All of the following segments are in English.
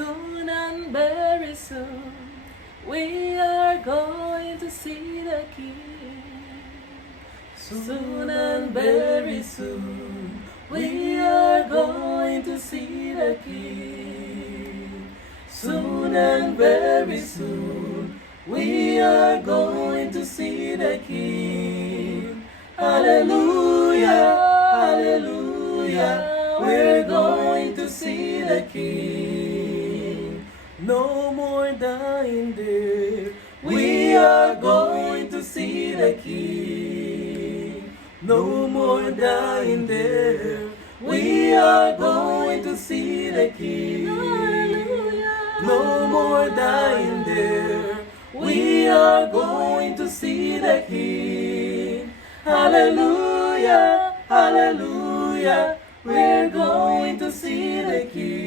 Soon and very soon, we are going to see the King. Soon and very soon, we are going to see the King. Soon and very soon, we are going to see the King. Hallelujah, hallelujah, we're going to see the King. No more dying there, we are going to see the King. No more dying there, we are going to see the King. No more dying there, we are going to see the King. Hallelujah, hallelujah, we're going to see the King.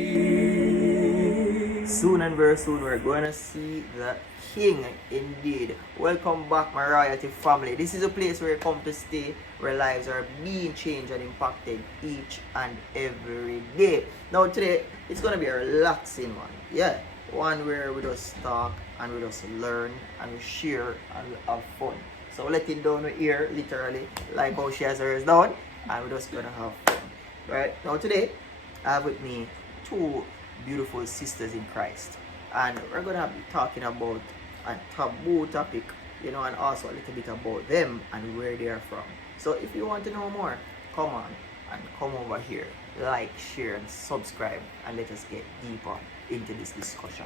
Soon and very soon we're going to see the King indeed. Welcome back, my royalty family. This is a place where you come to stay, where lives are being changed and impacted each and every day. Now today, it's going to be a relaxing one. Yeah, one where we just talk and we just learn and we share and we have fun. So let it down here, literally, like how she has hers down, and we're just going to have fun. Right, now today, I have with me two beautiful sisters in Christ. And we're going to be talking about a taboo topic, and also a little bit about them and where they are from. So if you want to know more, come on and come over here, like, share, and subscribe, and let us get deeper into this discussion.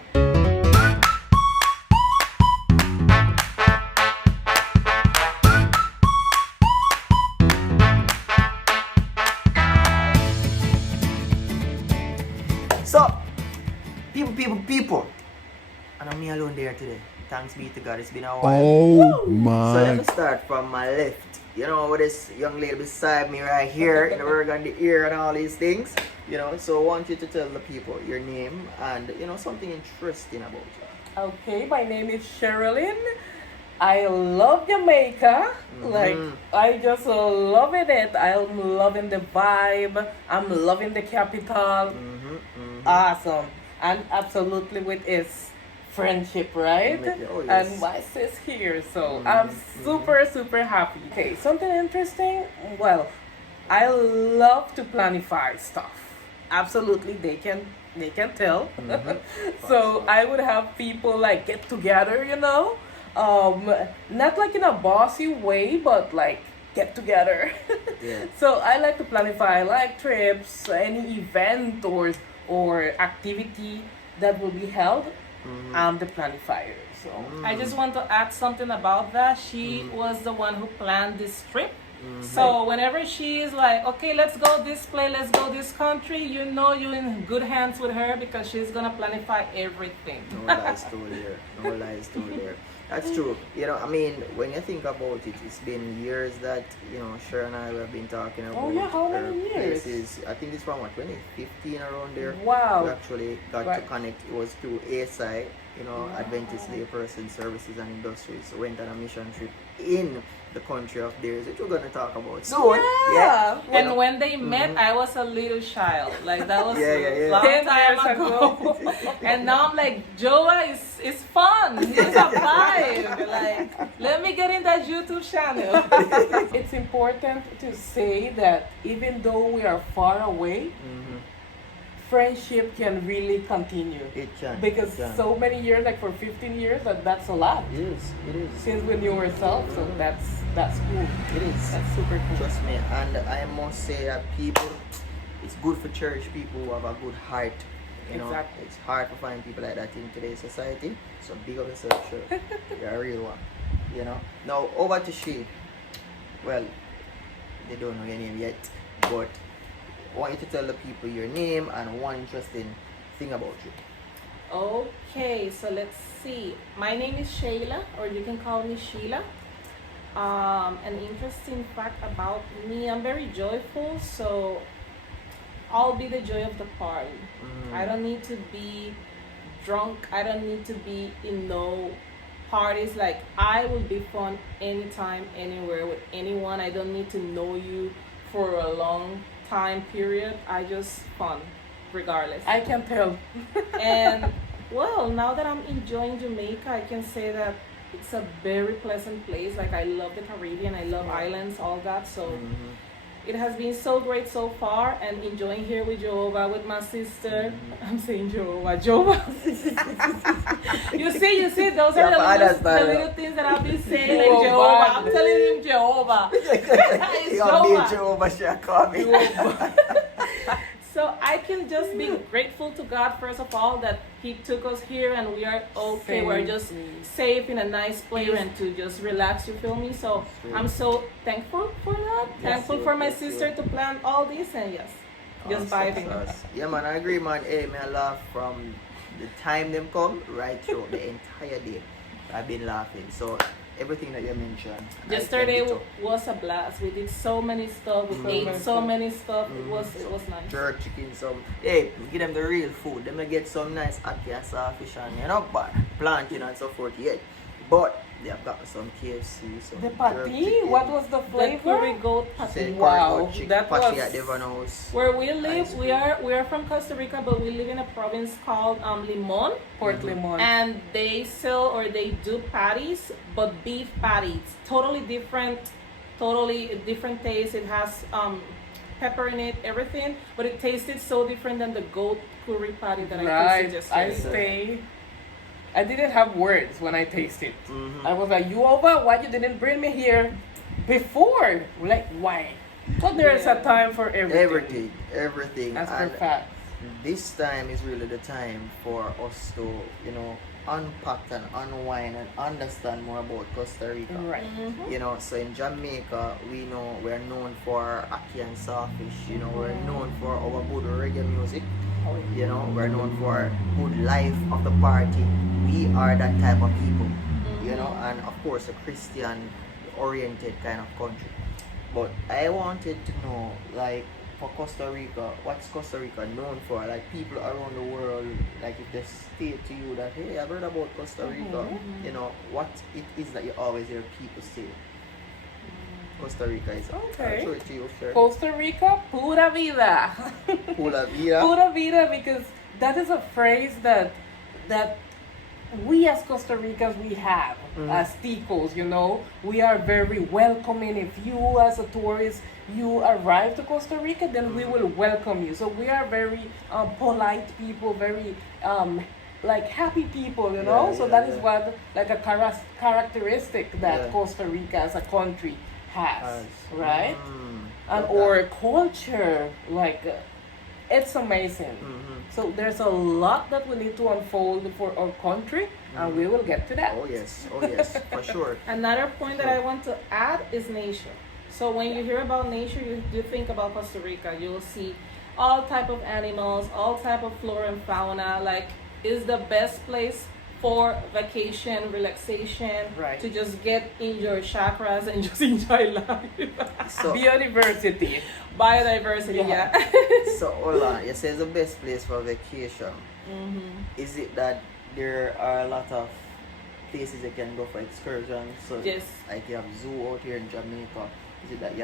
So, people. And I'm me alone there today. Thanks be to God, it's been a while. Oh So my. let me start from my left. With this young lady beside me right here, in the work on the ear and all these things. So I want you to tell the people your name and, something interesting about you. Okay, my name is Sherolyn. I love Jamaica. I just loving it. I'm loving the vibe. I'm loving the capital. Awesome. And absolutely with its friendship, right? Oh, yes. And my sis here. So I'm super happy. Okay, something interesting. Well, I love to planify stuff. Absolutely, they can tell. So I would have people like get together, not like in a bossy way, but like get together. Yeah. So I like to planify like trips, any event or activity that will be held. I'm the planifier. So I just want to add something about that. She was the one who planned this trip. So whenever she is like, okay, let's go this place, let's go this country, you're in good hands with her because she's gonna planify everything. No lies told there. No lies told there. That's true. When you think about it, it's been years that, Sher and I have been talking about. Oh yeah, how many years? Places. I think it's from 2015 around there. Wow. We actually got to connect. It was through ASI, Adventist Day Person Services and Industries. So went on a mission trip in the country of theirs, which we're going to talk about soon. Yeah. And when they met, I was a little child. Like that was a long 10 time years ago. And now I'm like, Joa is fun. He's a vibe. Like, let me get in that YouTube channel. It's important to say that even though we are far away, friendship can really continue. It can. Because so many years, like for 15 years, that's a lot. It is. Since we knew ourselves, so that's cool. It is. That's super cool. Trust me. And I must say that it's good for church people who have a good heart. Exactly. It's hard to find people like that in today's society. So big up yourself, sure. You're a real one. Now over to she. Well, they don't know your name yet, but I want you to tell the people your name and one interesting thing about you. Okay, so let's see. My name is Shela, or you can call me Sheila. An interesting fact about me, I'm very joyful, so I'll be the joy of the party. I don't need to be drunk. I don't need to be in no parties. Like, I will be fun anytime, anywhere with anyone. I don't need to know you for a long time period. I just fun. regardless. I can tell. And well, now that I'm enjoying Jamaica, I can say that it's a very pleasant place. Like I love the Caribbean, I love islands, all that. So it has been so great so far, and enjoying here with Jehovah, with my sister. I'm saying Jehovah. you see, those are the little things that I've been saying, like Jehovah. I'm telling him Jehovah. It's Jehovah shall call me. So I can just be grateful to God, first of all, that He took us here and we are okay. We're just safe in a nice place and to just relax, you feel me? So I'm so thankful for that. Thankful for my sister to plan all this, and just vibing. Yeah, man, I agree, man. Hey, man, I laugh from the time them come right through the entire day. I've been laughing. So everything that you mentioned. Yesterday was a blast. We did so many stuff. We ate so many stuff. It was nice. Jerk chicken, some. Hey, give them the real food. Them get some nice ackee and sawfish and plantain and so forth yet. But they have got some KFC, some the patty. What was the flavor? The curry goat patty. Wow, that was at Devon's. Where we live. We are from Costa Rica, but we live in a province called Limon. Port Limon. And they sell or they do patties, but beef patties. Totally different taste. It has pepper in it, everything, but it tasted so different than the goat curry patty that I tasted yesterday. I didn't have words when I tasted. I was like, you over? Why you didn't bring me here before? Like, why? But there's a time for everything. Everything. That's for fact. This time is really the time for us to, unpack and unwind and understand more about Costa Rica. Right. So in Jamaica, we know we're known for ackee and sawfish. We're known for our good reggae music. We're known for good life of the party. We are that type of people. And of course a Christian oriented kind of country. But I wanted to know, like, for Costa Rica, what's Costa Rica known for? Like, people around the world, like, if they state to you that, hey, I've heard about Costa Rica, what it is that you always hear people say. Costa Rica is okay. I'll show it to you, sure. Costa Rica, pura vida. Pura vida. Pura vida, because that is a phrase that we as Costa Ricans we have as ticos, we are very welcoming. If you as a tourist you arrive to Costa Rica, then we will welcome you. So we are very polite people, very like happy people, so that is what like a characteristic that Costa Rica as a country has, right? And our culture, like it's amazing. So there's a lot that we need to unfold for our country, and we will get to that. Oh yes, for sure. Another point that I want to add is nature. So when you hear about nature, you think about Costa Rica. You will see all type of animals, all type of flora and fauna. Like, is the best place for vacation, relaxation, to just get in your chakras and just enjoy life. So, biodiversity. Yeah. So, Ola, you say it's the best place for vacation. Is it that there are a lot of places you can go for excursions? So, like you have zoo out here in Jamaica. Is it that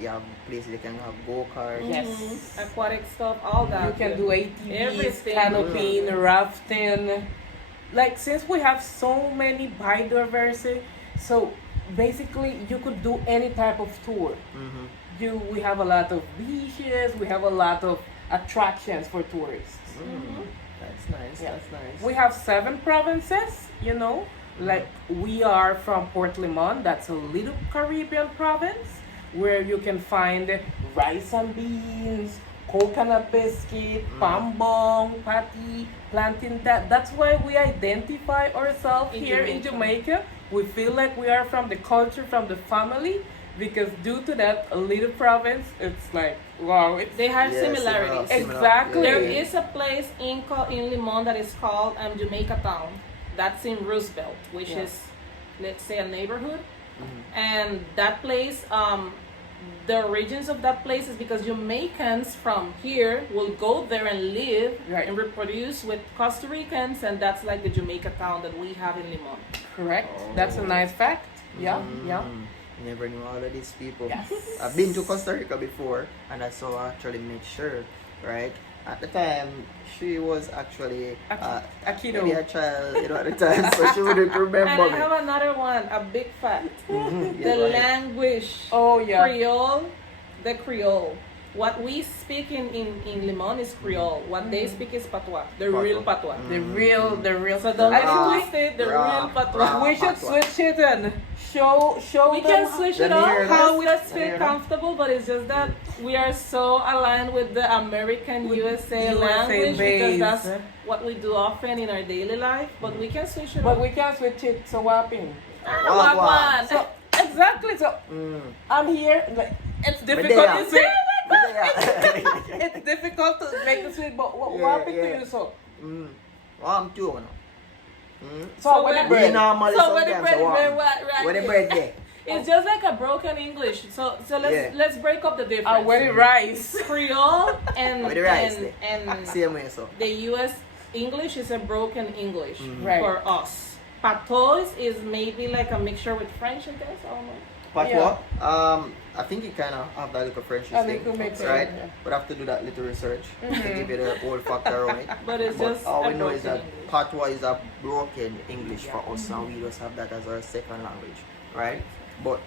you have places you can have go-karts? Yes. Aquatic stuff, all that. You can do ATVs, everything. Canopying, rafting. Like, since we have so many biodiversity, so basically you could do any type of tour. We have a lot of beaches, we have a lot of attractions for tourists. That's nice. That's nice. We have 7 provinces, like we are from Port Limon. That's a little Caribbean province where you can find rice and beans, coconut biscuit, pambong, patty, plantain. That's why we identify ourselves here in Jamaica. We feel like we are from the culture, from the family, because due to that, a little province, it's like, wow. They have similarities. Exactly. There is a place in Limon that is called Jamaica Town. That's in Roosevelt, which is, let's say, a neighborhood. And that place, the origins of that place is because Jamaicans from here will go there and live and reproduce with Costa Ricans, and that's like the Jamaica Town that we have in Limon. Correct. That's a nice fact. Yeah. Never knew all of these people. Yes. I've been to Costa Rica before, and I saw actually make sure, right? At the time, she was actually A kiddo. maybe a child, at the time, so she wouldn't And remember I me. have another one, a big fact. Mhm, yeah, The go ahead. language. Oh, yeah. Creole, the Creole. What we speak in Limon is Creole. What they speak is Patois, the real Patois. The real. So don't I get think twisted, the raw, real Patois. we should Patois. switch it and show We them. can switch it Let me up hear how that. we Let me feel hear that. comfortable, but it's just that we are so aligned with the American USA language because base. that's what we do often in our daily life. But we can switch it But up. we can switch it. So what happened? Wagwan. So exactly. So Mm. I'm here. Like, it's But difficult they to are- say. but they are- It's difficult to make the switch. But what Yeah, happened yeah. to you? So Mm. I'm too, no. Mm. so when- when the We bread. normally So when the sometimes bread, say, "Wow." right Where the here. bread there? It's just like a broken English. So Yeah. let's break up the difference. Where the rice. Creole and Where the rice there? and Same way, so. the U.S. English is a broken English Right. for us. Patois is maybe like a mixture with French, I guess. I don't know. Patois, I think you kind of have that little French A thing, little mix, right? yeah. But have to do that little research to give you the whole factor on it. But it's just all a we know is that broken English. Patois is a broken English for us, and we just have that as our second language, right? But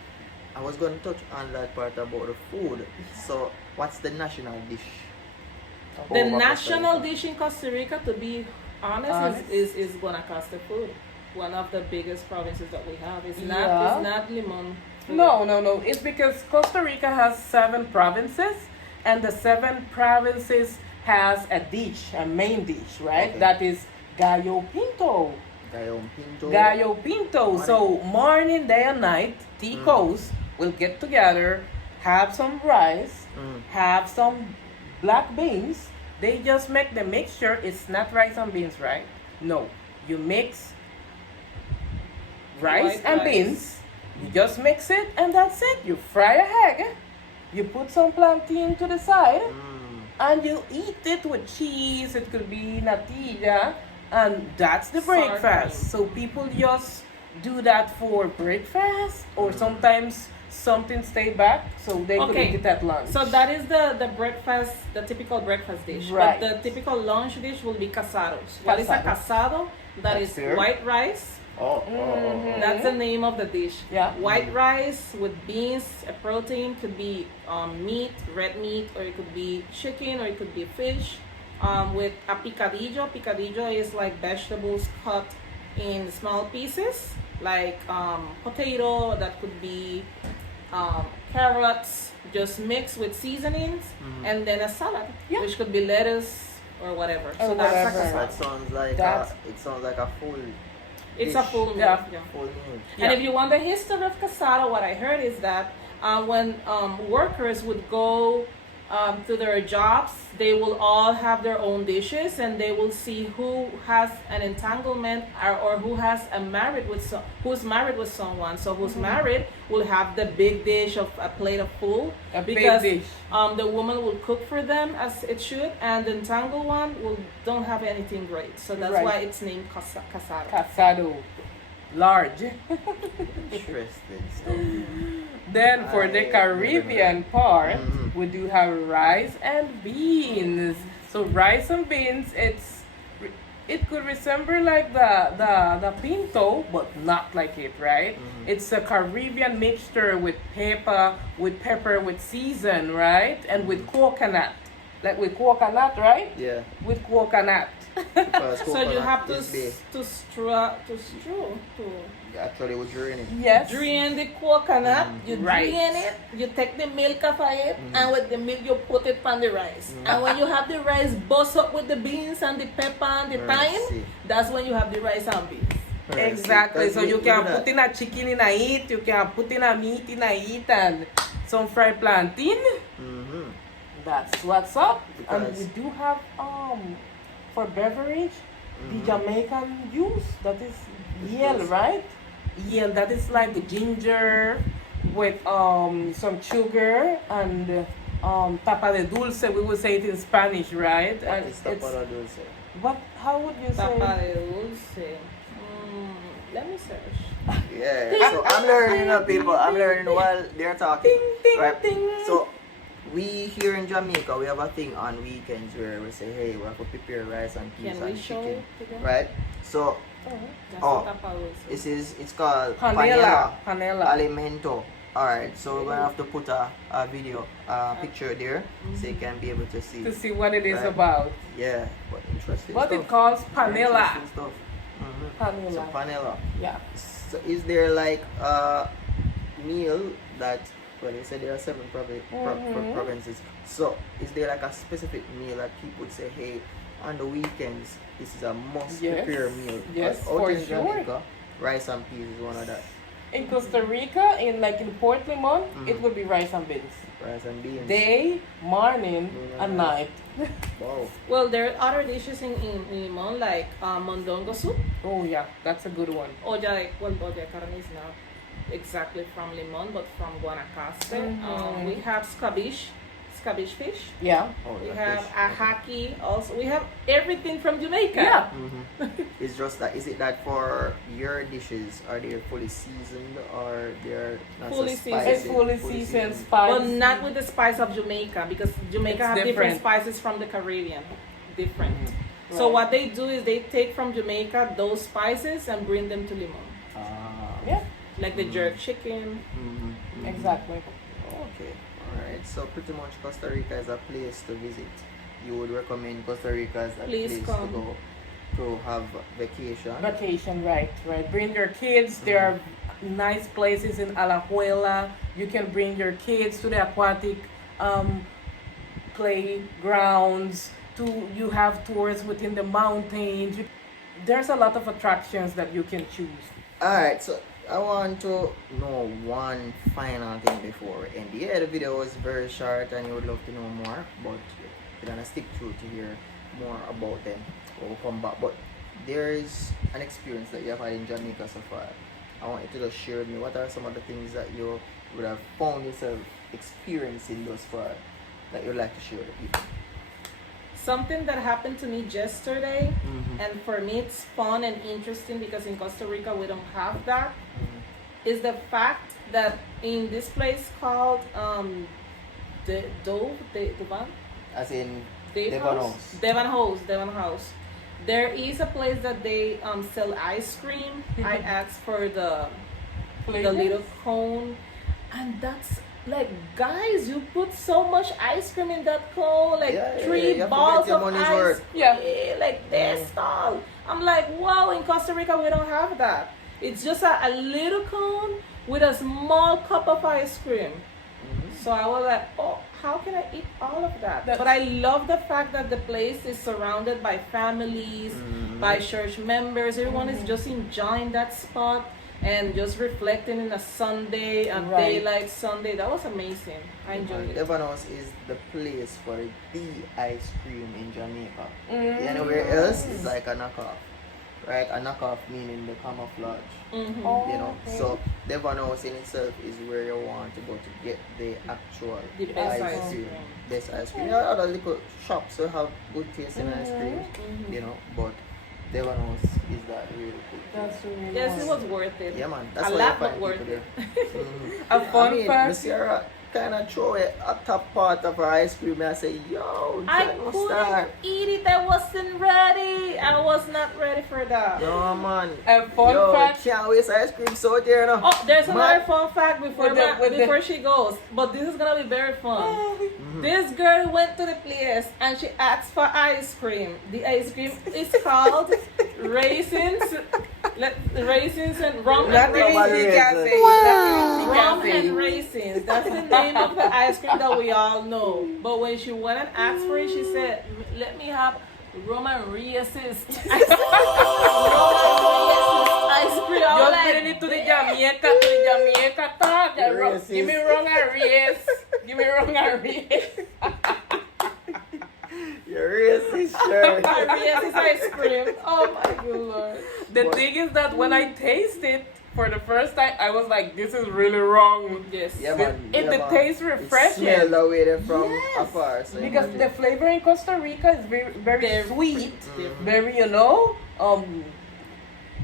I was going to touch on that part about the food. So, what's the national dish? The over Costa national Rica? dish in Costa Rica, to be honest, Honest? is Guanacaste food. One of the biggest provinces that we have. It's not Yeah. it's not Limon. food. No. It's because Costa Rica has 7 provinces, and the 7 provinces has a dish, a main dish, right? Okay. That is gallo pinto. Gallo pinto. Gallo pinto. So morning, day, and night, ticos will get together, have some rice, Mm. have some black beans. They just make the mixture. It's not rice and beans, right? No, you mix rice White and rice. beans. You just mix it, and that's it. You fry a egg. You put some plantain to the side, Mm. and you eat it with cheese. It could be natilla, and that's the breakfast. Sardine. So people just do that for breakfast, or sometimes something stay back, so they could Okay. eat it at lunch. So that is the breakfast, the typical breakfast dish. Right. But the typical lunch dish will be casados. What is a casado? That is That's fair. white rice. Oh, That's the name of the dish. Yeah. White rice with beans, a protein, could be meat, red meat, or it could be chicken, or it could be fish. With a picadillo. Picadillo is like vegetables cut in small pieces, like potato, that could be carrots, just mixed with seasonings, and then a salad, Yeah. which could be lettuce or whatever. Or So that's a whatever. casado. That sounds like That's- it sounds like a full It's a dish. full meal. Yeah. Yeah. full meal. And if you want the history of casado, what I heard is that when workers would go to their jobs, they will all have their own dishes, and they will see who has an entanglement or who has who's married with someone. So who's married will have the big dish of a plate of food, A big because dish. the woman will cook for them as it should, and the entangled one don't have anything great. So that's Right. why it's named casado. Casado, large. Interesting stuff. Then for the I Caribbean part, Mhm. we do have rice and beans. So rice and beans, it could resemble like the pinto, but not like it, right? It's a Caribbean mixture with pepper, with season, right? And with coconut, like with coconut, right? Yeah. With coconut. Because So you coconut have to is big. Actually, would drain it. Yes. drain the coconut. You Right. drain it. You take the milk off of it, and with the milk you put it on the rice. And when you have the rice bust up with the beans and the pepper and the Mercy. thyme, that's when you have the rice and beans. Exactly. So you do can that. put in a chicken in a it, you can put in a meat in a it, and some fried plantain. Mhm. That's what's up. And Because- we do have for beverage the Jamaican juice, that is yel, juice. right? Yel, that is like ginger with some sugar and tapa de dulce. We would say it in Spanish, right? What And is tapa de dulce? what? How would you Tapa say? de dulce. Let me search. Yeah. So I'm learning, people. I'm learning while they're talking. Ting ting Right. ting. So we here in Jamaica, we have a thing on weekends where we say, hey, we have to prepare rice and peas Can we and show chicken, it again? right? So That's Oh, what Tapa will say. it's called panela Panela. alimento. Alright, so we're gonna have to put a video, picture there, so you can be able to see. To see what it is Right. about. Yeah, but interesting What stuff. it calls panela. Interesting stuff. Panela. So panela. Yeah. So is there like a meal that, well, you said there are 7 provinces. So is there like a specific meal that people would say, hey, on the weekends, this is a must Yes. prepare meal? Yes, Because out for in sure. Jamaica, rice and peas is one of that. In Costa Rica, in Port Limon, it would be rice and beans. Rice and beans. Day, morning, and night. Wow. Well, there are other dishes in Limon like mondongo soup. Oh yeah, that's a good one. Olla, well, olla carne is not exactly from Limon, but from Guanacaste. We have scabish fish. Yeah. Oh, We that have fish. ahaki. Also, we have everything from Jamaica. Yeah. It's just that, is it that for your dishes, are they fully seasoned or they're not Fully so seasoned. spicy? It's fully seasoned But spice. not with the spice of Jamaica, because Jamaica It's have different different. spices from the Caribbean. Different. So Right. what they do is they take from Jamaica those spices and bring them to Limon. Ah. Yeah, Like the jerk chicken. exactly. Okay. Alright. So pretty much Costa Rica is a place to visit. You would recommend Costa Rica as a Please place come. to go to have vacation. Vacation, right. Bring your kids. There are nice places in Alajuela. You can bring your kids to the aquatic playgrounds. You have tours within the mountains. There's a lot of attractions that you can choose. Alright, so I want to know one final thing before we end. Yeah, the video was very short and you would love to know more, but you're gonna stick through to hear more about them. We'll come back. But there is an experience that you have had in Jamaica so far. I want you to just share with me what are some of the things that you would have found yourself experiencing thus far that you'd like to share with people. Something that happened to me yesterday, and for me it's fun and interesting because in Costa Rica we don't have that, is the fact that in this place called Devon As in Devon House. There is a place that they sell ice cream. I asked for the little cone, and that's like, guys, you put so much ice cream in that cone, like Yeah, three you have to balls get your of money's ice worth. cream, like this tall. I'm like, wow, in Costa Rica we don't have that. It's just a little cone with a small cup of ice cream. So I was like, oh, how can I eat all of that? But I love the fact that the place is surrounded by families, by church members. Everyone is just enjoying that spot and just reflecting in a Sunday, a day like Sunday. That was amazing. I enjoyed it. Lebanos is the place for the ice cream in Jamaica. Anywhere else is like a knockoff. Right? A knockoff meaning the camouflage. You know. So Lebanos in itself is where you want to go to get the actual The best ice ice cream. cream. Best ice cream. There are other little shops that have good tasting ice cream. You know, but Lebanos is that really cool. That's really Yes, it was worth it. Yeah, man. That's A why lot, you but find worth people it. there. A fun I mean, fact. Miss Sierra kind of throw a top part of her ice cream and I say, yo, I Jack couldn't Mustard. eat it. I wasn't ready. I was not ready for that. No, man. A fun yo, fact. can't waste ice cream so there, no. Oh, there's Man. another fun fact before With before she goes. But this is gonna be very fun. This girl went to the place and she asked for ice cream. The ice cream is called raisins, raisins and rum and Nothing raisins. she can say. Rum Nothing she and can raisins. That's the name of the ice cream that we all know. But when she went and asked for it, she said, "Let me have rum and raisins." I said, "Rum and raisins ice cream." I was Just like, bring it to the Jamaica talk. Give me wrong and race. Give me wrong and race. You're racist, sure. Raisins ice cream. Oh my good lord. The thing is that when I tasted for the first time, I was like, this is really wrong. Yes. Yeah, man. It yeah, man. tastes It refreshing. smells the way they're from Yes. afar. So Because imagine. the flavor in Costa Rica is very sweet, very,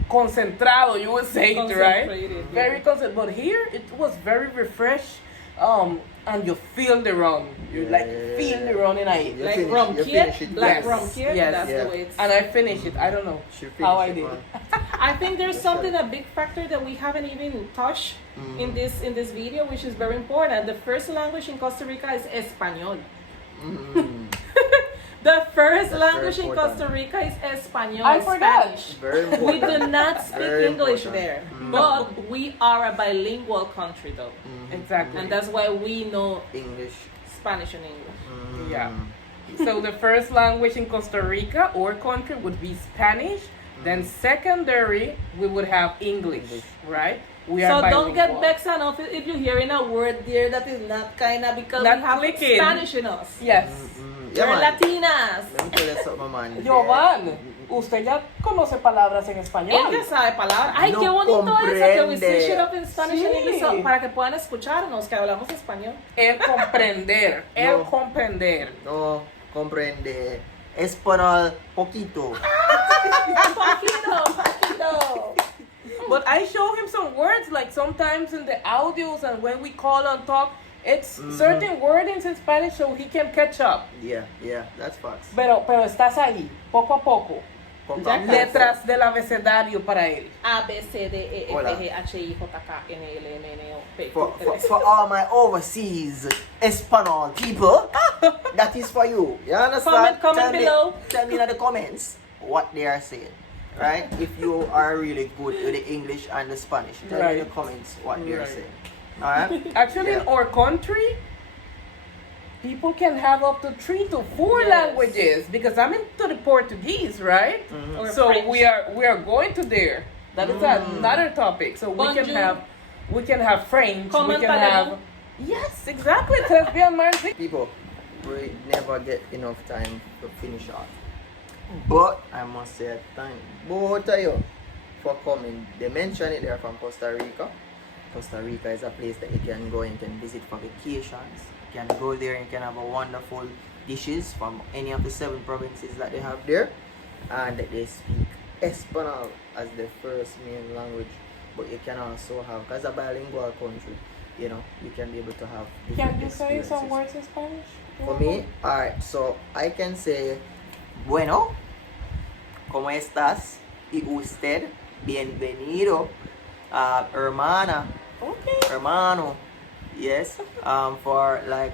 concentrado, you would say it, right? Concentrated, Very concentrated. But here, it was very refreshed. and you feel the rum. You like feel the rum in it. You Like finish- rum you kid, finish it, like yes. rum kid. Yes. That's Yeah. the way it's. And I finish it. I don't know She how I finished did. it, it. I think there's That's something right. a big factor that we haven't even touched in this video, which is very important. The first language in Costa Rica is Espanol. The first That's language very in important. Costa Rica is Espanol. I forgot. Spanish. Very important. We do not speak Very English important. there, but we are a bilingual country though, Exactly. and that's why we know English. Spanish and English. Yeah. So the first language in Costa Rica or country would be Spanish. Then secondary, we would have English, right? We So are don't get bilingual. vexed enough if you're hearing a word there that is not kinda because Not we have clicking. Spanish in us. Yes. Yeah, We're man. Latinas. Let me tell you something, man. Giovanni, usted ya conoce palabras en Él español. ya sabe palabras. Ay, No qué bonito eso que we comprende. switch it up in Spanish and Sí. English so- para que puedan escucharnos que hablamos español. El comprender, el No. comprender. No comprende. Español poquito. Poquito. But I show him some words, like sometimes in the audios and when we call and talk, it's certain wordings in Spanish so he can catch up. Yeah, that's facts. Pero estás ahí, poco a poco. Poco a poco. Letras del abecedario para él. A, B, C, D, E, F, Hola. G, H, I, J, K, N, L, M, N, O, P, For, Q, for, R, S. for all my overseas Espanol people, that is for you. You understand? Comment below. Tell me in the comments what they are saying. Right? If you are really good with the English and the Spanish, tell me in the Right. comments what they are Right. saying. Alright? Actually, in Yeah. our country, people can have up to 3 to 4 Yes. languages because I'm into the Portuguese, right? Or So French. we are going to there. That is another topic. So we can Bonjour. have French. Comment we can have yes, exactly. Lesbian Marzi. People, we never get enough time to finish off. But I must say thank both of you for coming. They mentioned it there from Costa Rica. Costa Rica is a place that you can go and you can visit for vacations. You can go there and you can have a wonderful dishes from any of the 7 provinces that they have there. And they speak Espanol as the first main language. But you can also have, because a bilingual country, you know, you can be able to have different Can you say some experiences. words in Spanish? For me, alright, so I can say, bueno, ¿cómo estás? Y usted, bienvenido, hermana, Okay. hermano, yes. For like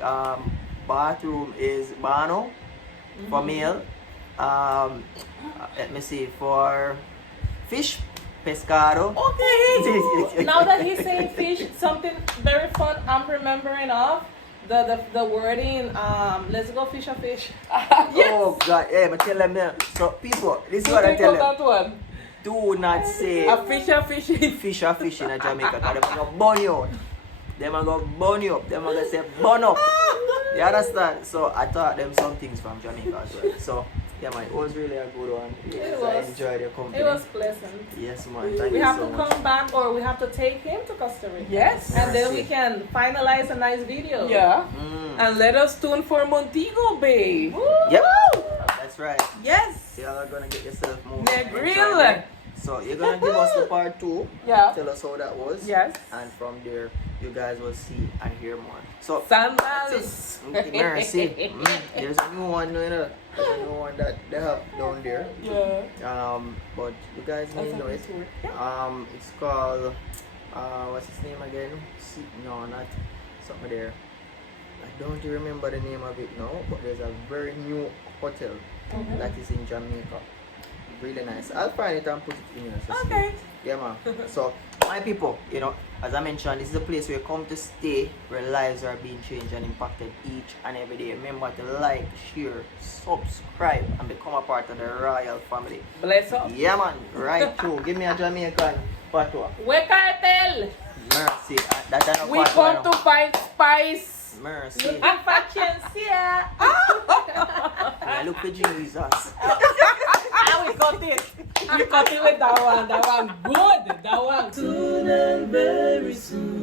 bathroom is bano, for male. Let me see, for fish, pescado. Okay. Now that he's saying fish, something very fun I'm remembering of the wording. Let's go fish a fish. Yes. Oh God, yeah, but tell them now. So people, this is You what I think tell of them. that one? Do not say A fishy. fish or fish in a Jamaica, because they're gonna burn you out. They're gonna burn you up. They're gonna say burn up. You understand? So I taught them some things from Jamaica as well. So yeah, man, it was really a good one. Yes, I was. enjoyed your company. It was pleasant. Yes, man. Thank We you have so to much. come back, or we have to take him to Costa Rica. Yes. And then we Merci. can finalize a nice video. Yeah. Mm. And let us tune for Montego Bay. Yep. That's right. Yes. Y'all are gonna get yourself moving. Negril. Enjoy that. So you're gonna give us the part 2. Yeah. Tell us how that was. Yes. And from there, you guys will see and hear more. So Sandals. Mercy. There's a new one, you know. There's a new one that they have down there. Yeah. But you guys may know it. It's called what's its name again? No, not something there. I don't remember the name of it now, but there's a very new hotel that is in Jamaica. Really nice. I'll find it and put it in your system. Okay. Yeah, man. So, my people, you know, as I mentioned, this is a place where you come to stay, where lives are being changed and impacted each and every day. Remember to like, share, subscribe, and become a part of the royal family. Bless up. Yeah, man. Right through. Give me a Jamaican patois. We cartel. Mercy. That I know We patois come now. to find spice. Mercy. Infachencia. I look for Jesus. And we cut it. We cut it with that one. That one good. That one. Soon and very soon.